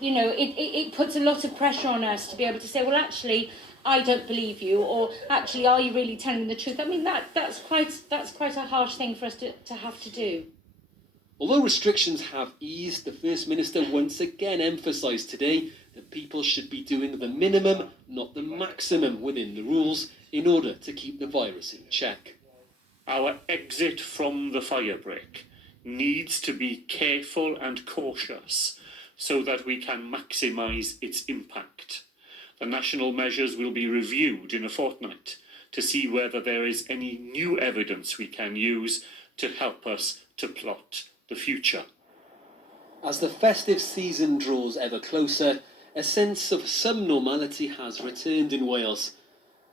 you know, it puts a lot of pressure on us to be able to say, well, actually, I don't believe you, or actually, are you really telling the truth? I mean, that's quite a harsh thing for us to have to do. Although restrictions have eased, the First Minister once again emphasised today that people should be doing the minimum, not the maximum, within the rules in order to keep the virus in check. Our exit from the firebreak needs to be careful and cautious so that we can maximise its impact. The national measures will be reviewed in a fortnight to see whether there is any new evidence we can use to help us to plot the future. As the festive season draws ever closer, a sense of some normality has returned in Wales.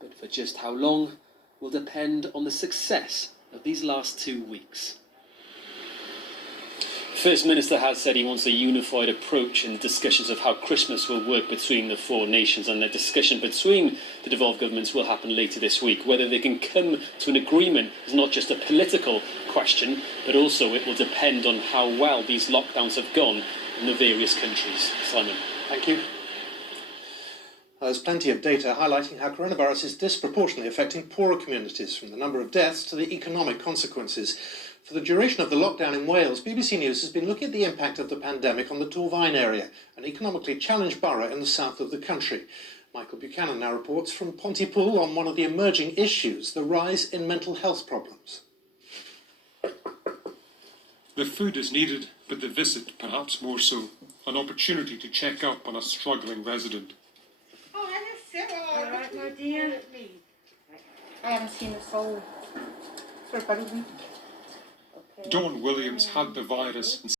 But for just how long will depend on the success of these last 2 weeks. The First Minister has said he wants a unified approach in discussions of how Christmas will work between the four nations, and the discussion between the devolved governments will happen later this week. Whether they can come to an agreement is not just a political question, but also it will depend on how well these lockdowns have gone in the various countries. Simon. Thank you. There's plenty of data highlighting how coronavirus is disproportionately affecting poorer communities, from the number of deaths to the economic consequences. For the duration of the lockdown in Wales, BBC News has been looking at the impact of the pandemic on the Torfaen area, an economically challenged borough in the south of the country. Michael Buchanan now reports from Pontypool on one of the emerging issues, the rise in mental health problems. The food is needed, but the visit perhaps more so. An opportunity to check up on a struggling resident. Oh, hello, Sarah. All right, my dear. I haven't seen the soul for about a week. Dawn Williams had the virus and